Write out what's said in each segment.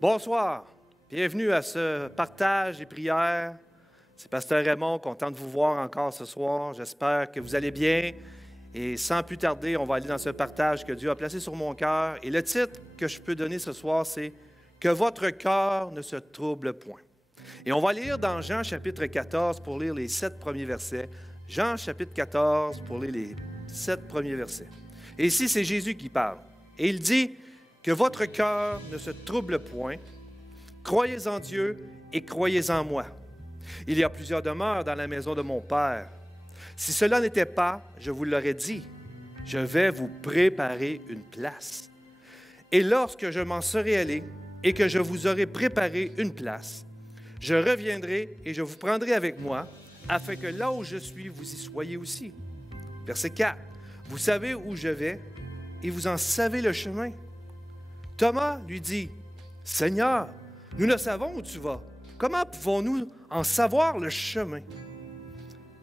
Bonsoir, bienvenue à ce partage et prière. C'est Pasteur Raymond, content de vous voir encore ce soir. J'espère que vous allez bien. Et sans plus tarder, on va aller dans ce partage que Dieu a placé sur mon cœur. Et le titre que je peux donner ce soir, c'est « Que votre cœur ne se trouble point ». Et on va lire dans Jean chapitre 14 pour lire les 7 premiers versets. Jean chapitre 14 pour lire les 7 premiers versets. Et ici, c'est Jésus qui parle. Et il dit « Que votre cœur ne se trouble point. Croyez en Dieu et croyez en moi. Il y a plusieurs demeures dans la maison de mon Père. Si cela n'était pas, je vous l'aurais dit, je vais vous préparer une place. Et lorsque je m'en serai allé et que je vous aurai préparé une place, je reviendrai et je vous prendrai avec moi, afin que là où je suis, vous y soyez aussi. » Verset 4. « Vous savez où je vais et vous en savez le chemin. » Thomas lui dit, « Seigneur, nous ne savons où tu vas. Comment pouvons-nous en savoir le chemin? »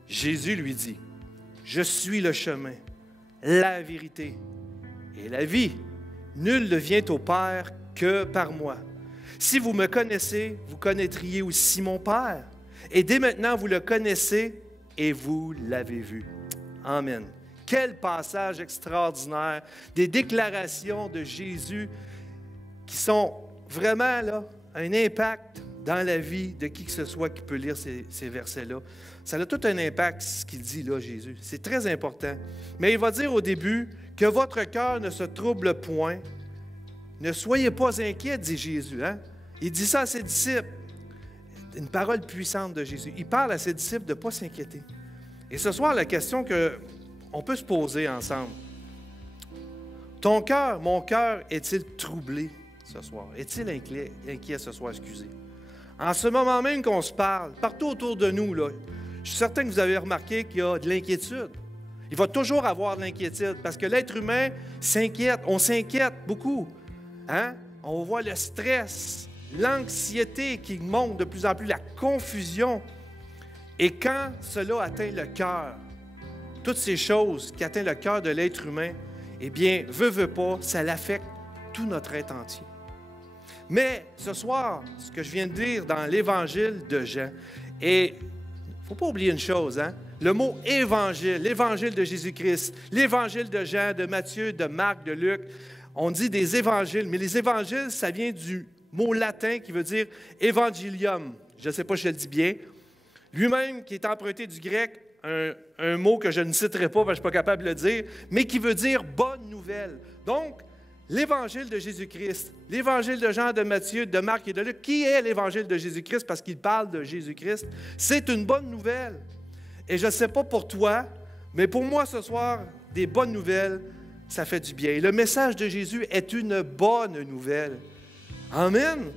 Jésus lui dit, « Je suis le chemin, la vérité et la vie. Nul ne vient au Père que par moi. Si vous me connaissez, vous connaîtriez aussi mon Père. Et dès maintenant, vous le connaissez et vous l'avez vu. » Amen. Quel passage extraordinaire, des déclarations de Jésus qui sont vraiment là, un impact dans la vie de qui que ce soit qui peut lire ces versets-là. Ça a tout un impact, ce qu'il dit là, Jésus. C'est très important. Mais il va dire au début que votre cœur ne se trouble point. Ne soyez pas inquiets, dit Jésus. Hein? Il dit ça à ses disciples. Une parole puissante de Jésus. Il parle à ses disciples de ne pas s'inquiéter. Et ce soir, la question qu'on peut se poser ensemble. Ton cœur, mon cœur, est-il troublé ce soir? Est-il inquiet ce soir, excusez? En ce moment même qu'on se parle, partout autour de nous, là, je suis certain que vous avez remarqué qu'il y a de l'inquiétude. Il va toujours avoir de l'inquiétude parce que l'être humain s'inquiète. On s'inquiète beaucoup. Hein? On voit le stress, l'anxiété qui monte de plus en plus, la confusion. Et quand cela atteint le cœur, toutes ces choses qui atteignent le cœur de l'être humain, eh bien, veut pas, ça l'affecte tout notre être entier. Mais ce soir, ce que je viens de lire dans l'Évangile de Jean, et il ne faut pas oublier une chose, hein? Le mot Évangile, l'Évangile de Jésus-Christ, l'Évangile de Jean, de Matthieu, de Marc, de Luc, on dit des évangiles, mais les évangiles, ça vient du mot latin qui veut dire évangelium. Je ne sais pas si je le dis bien. Lui-même, qui est emprunté du grec, un mot que je ne citerai pas parce que je ne suis pas capable de le dire, mais qui veut dire bonne nouvelle. Donc, l'Évangile de Jésus-Christ, l'Évangile de Jean, de Matthieu, de Marc et de Luc, qui est l'Évangile de Jésus-Christ parce qu'il parle de Jésus-Christ, c'est une bonne nouvelle. Et je ne sais pas pour toi, mais pour moi ce soir, des bonnes nouvelles, ça fait du bien. Et le message de Jésus est une bonne nouvelle. Amen.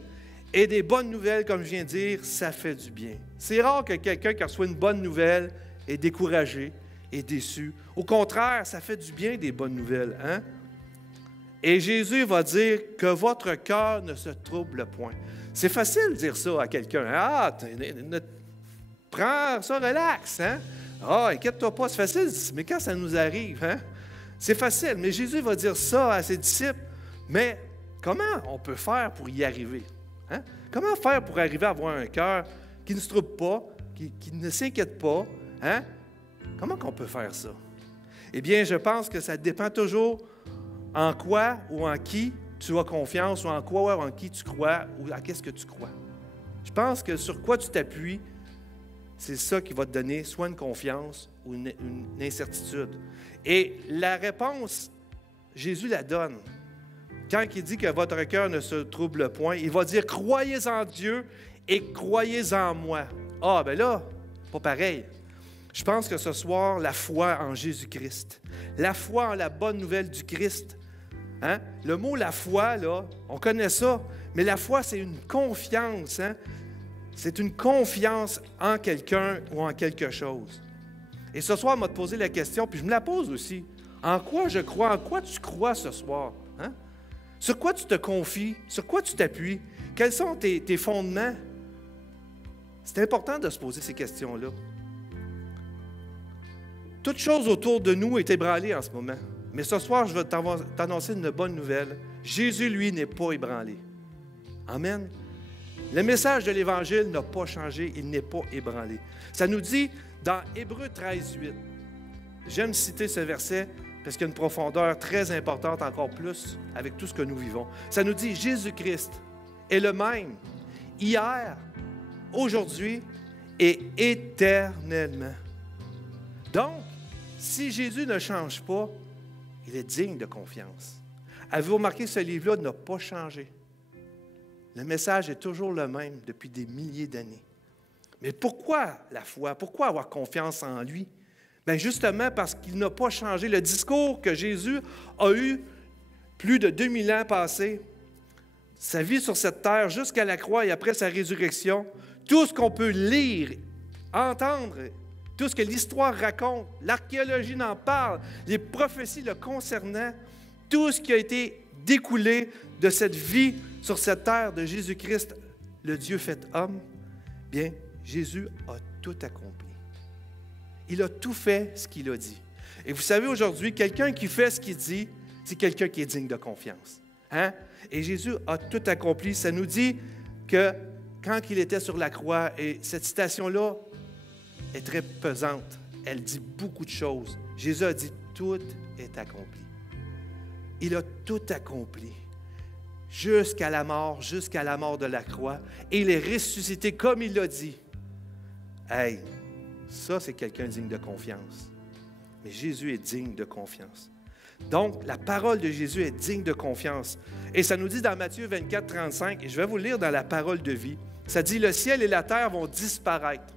Et des bonnes nouvelles, comme je viens de dire, ça fait du bien. C'est rare que quelqu'un qui reçoit une bonne nouvelle est découragé, est déçu. Au contraire, ça fait du bien des bonnes nouvelles, hein? Et Jésus va dire que votre cœur ne se trouble point. C'est facile de dire ça à quelqu'un. Ah, prends ça, relax. Hein? Ah, inquiète-toi pas, c'est facile. Mais quand ça nous arrive, hein? C'est facile. Mais Jésus va dire ça à ses disciples. Mais comment on peut faire pour y arriver? Hein? Comment faire pour arriver à avoir un cœur qui ne se trouble pas, qui ne s'inquiète pas? Hein? Comment qu'on peut faire ça? Eh bien, je pense que ça dépend toujours en quoi ou en qui tu as confiance, ou en quoi ou en qui tu crois, ou à qu'est-ce que tu crois. Je pense que sur quoi tu t'appuies, c'est ça qui va te donner soit une confiance ou une incertitude. Et la réponse, Jésus la donne. Quand il dit que votre cœur ne se trouble point, il va dire « Croyez en Dieu et croyez en moi ». Ah, ben là, pas pareil. Je pense que ce soir, la foi en Jésus-Christ, la foi en la bonne nouvelle du Christ. Hein? Le mot « la foi », là, on connaît ça, mais la foi, c'est une confiance. Hein? C'est une confiance en quelqu'un ou en quelque chose. Et ce soir, on m'a posé la question, puis je me la pose aussi. En quoi je crois? En quoi tu crois ce soir? Hein? Sur quoi tu te confies? Sur quoi tu t'appuies? Quels sont tes fondements? C'est important de se poser ces questions-là. Toute chose autour de nous est ébranlée en ce moment. Mais ce soir, je vais t'annoncer une bonne nouvelle. Jésus, lui, n'est pas ébranlé. Amen. Le message de l'Évangile n'a pas changé, il n'est pas ébranlé. Ça nous dit dans Hébreux 13, 8. J'aime citer ce verset parce qu'il y a une profondeur très importante, encore plus, avec tout ce que nous vivons. Ça nous dit, Jésus-Christ est le même, hier, aujourd'hui et éternellement. Donc, si Jésus ne change pas, il est digne de confiance. Avez-vous remarqué que ce livre-là n'a pas changé? Le message est toujours le même depuis des milliers d'années. Mais pourquoi la foi? Pourquoi avoir confiance en lui? Bien, justement parce qu'il n'a pas changé. Le discours que Jésus a eu plus de 2000 ans passés, sa vie sur cette terre jusqu'à la croix et après sa résurrection, tout ce qu'on peut lire, entendre, tout ce que l'histoire raconte, l'archéologie en parle, les prophéties le concernant, tout ce qui a été découlé de cette vie sur cette terre de Jésus-Christ, le Dieu fait homme, bien, Jésus a tout accompli. Il a tout fait ce qu'il a dit. Et vous savez, aujourd'hui, quelqu'un qui fait ce qu'il dit, c'est quelqu'un qui est digne de confiance. Hein? Et Jésus a tout accompli. Ça nous dit que quand il était sur la croix, et cette citation-là est très pesante, elle dit beaucoup de choses. Jésus a dit, tout est accompli. Il a tout accompli. Jusqu'à la mort de la croix. Et il est ressuscité comme il l'a dit. Hey, ça, c'est quelqu'un digne de confiance. Mais Jésus est digne de confiance. Donc, la parole de Jésus est digne de confiance. Et ça nous dit dans Matthieu 24, 35, et je vais vous le lire dans la parole de vie, ça dit, le ciel et la terre vont disparaître.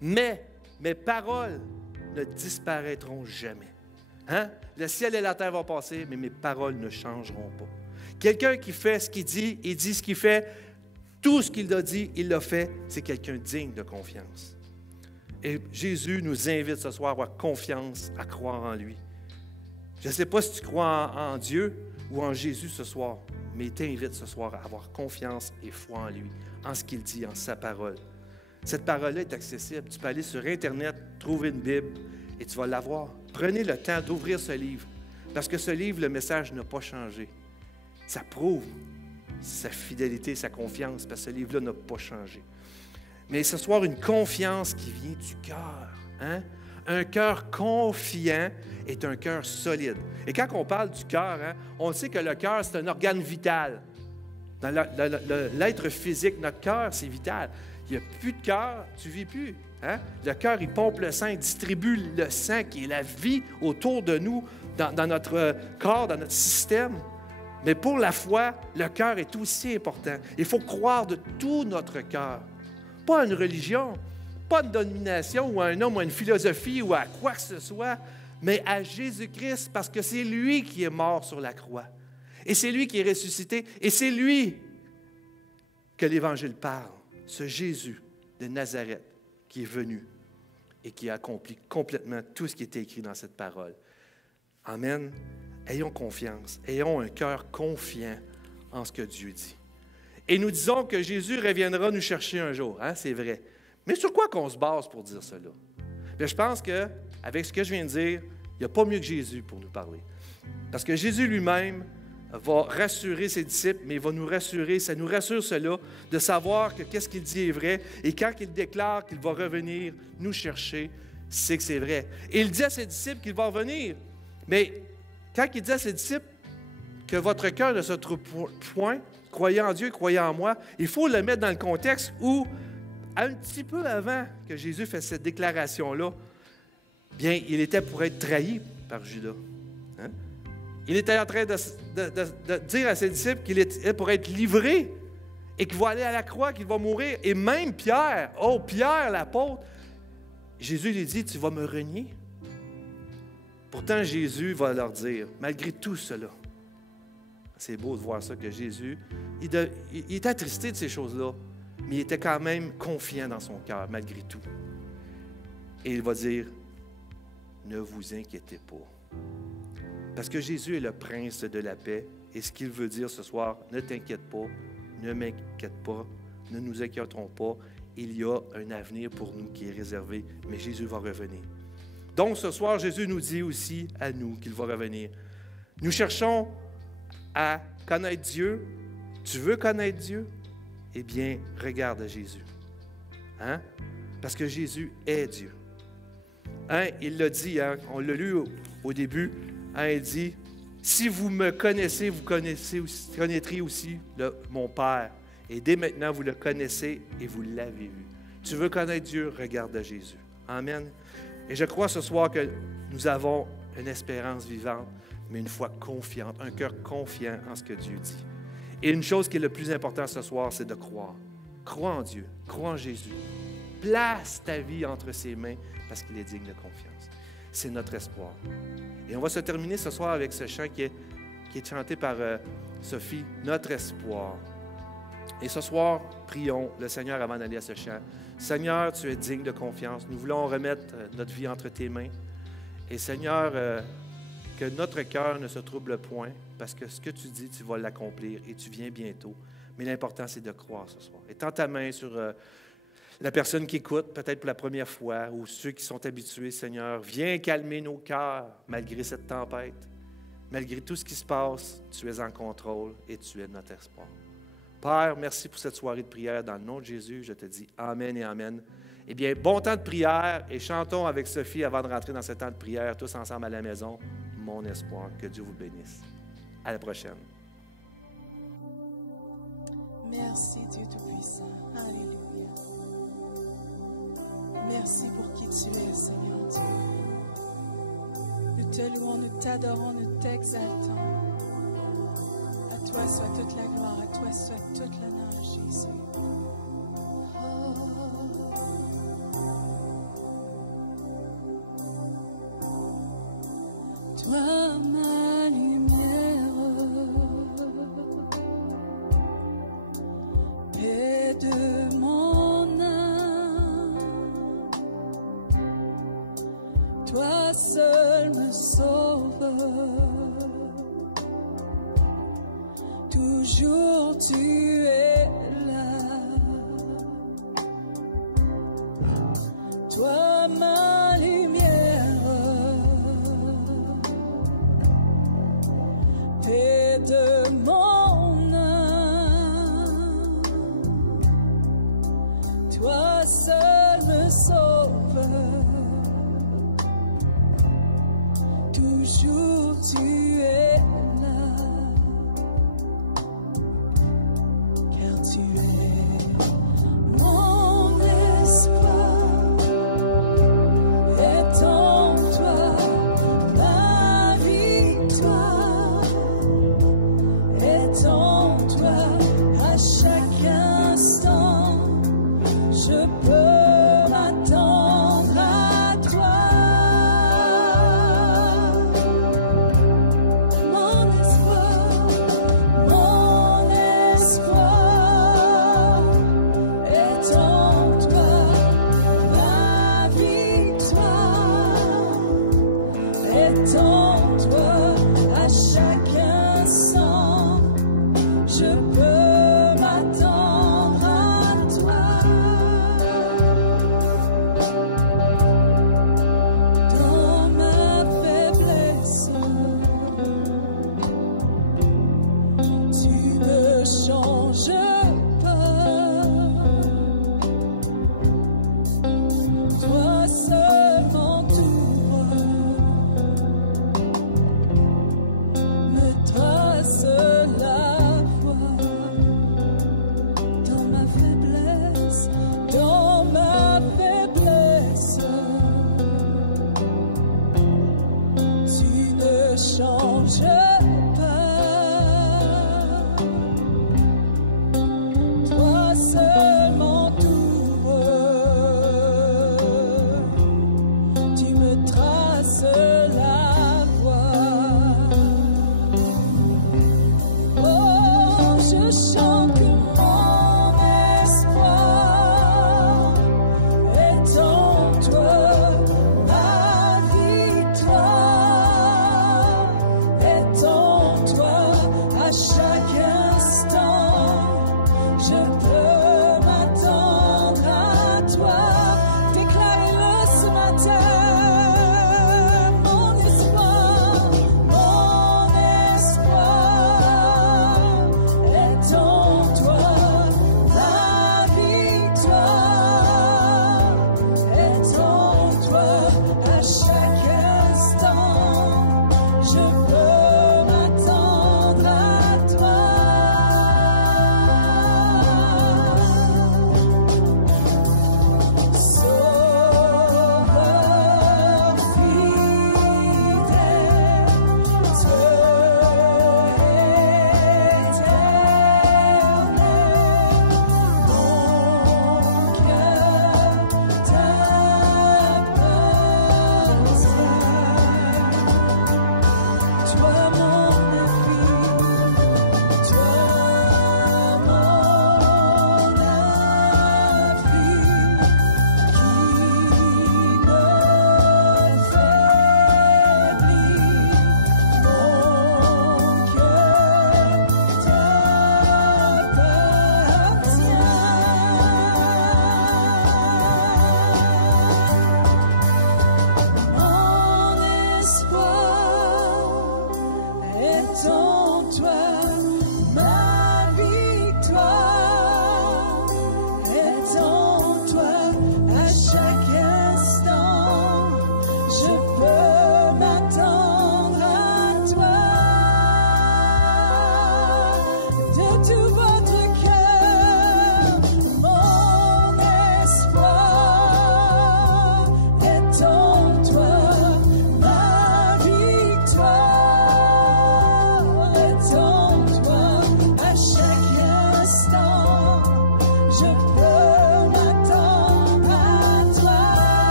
Mais mes paroles ne disparaîtront jamais. Hein? Le ciel et la terre vont passer, mais mes paroles ne changeront pas. Quelqu'un qui fait ce qu'il dit, il dit ce qu'il fait, tout ce qu'il a dit, il l'a fait, c'est quelqu'un digne de confiance. Et Jésus nous invite ce soir à avoir confiance, à croire en lui. Je ne sais pas si tu crois en Dieu ou en Jésus ce soir, mais il t'invite ce soir à avoir confiance et foi en lui, en ce qu'il dit, en sa parole. Cette parole-là est accessible. Tu peux aller sur Internet, trouver une Bible et tu vas l'avoir. Prenez le temps d'ouvrir ce livre, parce que ce livre, le message n'a pas changé. Ça prouve sa fidélité, sa confiance, parce que ce livre-là n'a pas changé. Mais ce soir, une confiance qui vient du cœur. Hein? Un cœur confiant est un cœur solide. Et quand on parle du cœur, hein, on sait que le cœur, c'est un organe vital. Dans l'être physique, notre cœur, c'est vital. Il n'y a plus de cœur, tu ne vis plus. Hein? Le cœur, il pompe le sang, il distribue le sang qui est la vie autour de nous, dans notre corps, dans notre système. Mais pour la foi, le cœur est aussi important. Il faut croire de tout notre cœur. Pas à une religion, pas à une domination ou à un homme ou à une philosophie ou à quoi que ce soit, mais à Jésus-Christ, parce que c'est lui qui est mort sur la croix. Et c'est lui qui est ressuscité. Et c'est lui que l'Évangile parle. Ce Jésus de Nazareth qui est venu et qui a accompli complètement tout ce qui était écrit dans cette parole. Amen. Ayons confiance, ayons un cœur confiant en ce que Dieu dit. Et nous disons que Jésus reviendra nous chercher un jour, hein, c'est vrai. Mais sur quoi qu'on se base pour dire cela? Bien, je pense qu'avec ce que je viens de dire, il n'y a pas mieux que Jésus pour nous parler. Parce que Jésus lui-même va rassurer ses disciples, mais il va nous rassurer, ça nous rassure cela, de savoir que qu'est-ce qu'il dit est vrai, et quand il déclare qu'il va revenir nous chercher, c'est que c'est vrai. Et il dit à ses disciples qu'il va revenir, mais quand il dit à ses disciples que votre cœur ne se trouve point, croyez en Dieu, croyez en moi, il faut le mettre dans le contexte où, un petit peu avant que Jésus fasse cette déclaration-là, bien, il était pour être trahi par Judas. Hein? Il était en train de dire à ses disciples qu'il était pour être livré et qu'il va aller à la croix, qu'il va mourir. Et même Pierre, Pierre l'apôtre, Jésus lui dit, tu vas me renier. Pourtant, Jésus va leur dire, malgré tout cela, c'est beau de voir ça, que Jésus, il était attristé de ces choses-là, mais il était quand même confiant dans son cœur, malgré tout. Et il va dire, ne vous inquiétez pas. Parce que Jésus est le prince de la paix, et ce qu'il veut dire ce soir, ne t'inquiète pas, ne m'inquiète pas, ne nous inquiétons pas, il y a un avenir pour nous qui est réservé, mais Jésus va revenir. Donc, ce soir, Jésus nous dit aussi à nous qu'il va revenir. Nous cherchons à connaître Dieu, Tu veux connaître Dieu? Eh bien, regarde Jésus. Hein? Parce que Jésus est Dieu. Hein? Il l'a dit, hein? On l'a lu au début. Hein? Il dit, si vous me connaissez, vous connaîtrez aussi mon Père. Et dès maintenant, vous le connaissez et vous l'avez vu. Tu veux connaître Dieu? Regarde Jésus. Amen. Et je crois ce soir que nous avons une espérance vivante, mais une foi confiante, un cœur confiant en ce que Dieu dit. Et une chose qui est le plus important ce soir, c'est de croire. Crois en Dieu, crois en Jésus. Place ta vie entre ses mains parce qu'il est digne de confiance. C'est notre espoir. Et on va se terminer ce soir avec ce chant qui est chanté par Sophie, Notre espoir. Et ce soir, prions le Seigneur avant d'aller à ce chant. Seigneur, tu es digne de confiance. Nous voulons remettre notre vie entre tes mains. Et Seigneur, que notre cœur ne se trouble point, parce que ce que tu dis, tu vas l'accomplir et tu viens bientôt. Mais l'important, c'est de croire ce soir. Et tends ta main sur la personne qui écoute, peut-être pour la première fois, ou ceux qui sont habitués, Seigneur. Viens calmer nos cœurs malgré cette tempête. Malgré tout ce qui se passe, tu es en contrôle et tu es notre espoir. Père, merci pour cette soirée de prière. Dans le nom de Jésus, je te dis Amen et Amen. Eh bien, bon temps de prière et chantons avec Sophie avant de rentrer dans ce temps de prière, tous ensemble à la maison. Mon espoir, que Dieu vous bénisse. À la prochaine. Merci Dieu Tout-Puissant. Alléluia. Merci pour qui tu es, Seigneur Dieu. Nous te louons, nous t'adorons, nous t'exaltons. À toi soit toute la gloire, à toi soit toute l'honneur, Jésus. Toi, ma lumière, paix de mon âme, toi seul me sauve. Toujours tu es là, toi ma lumière, paix de mon âme, toi seul me sauve, toujours tu es là. Tu es mon espoir, est en toi ma victoire, est en toi à chaque instant, je peux m'attendre à toi. Mon espoir, mon espoir. Ton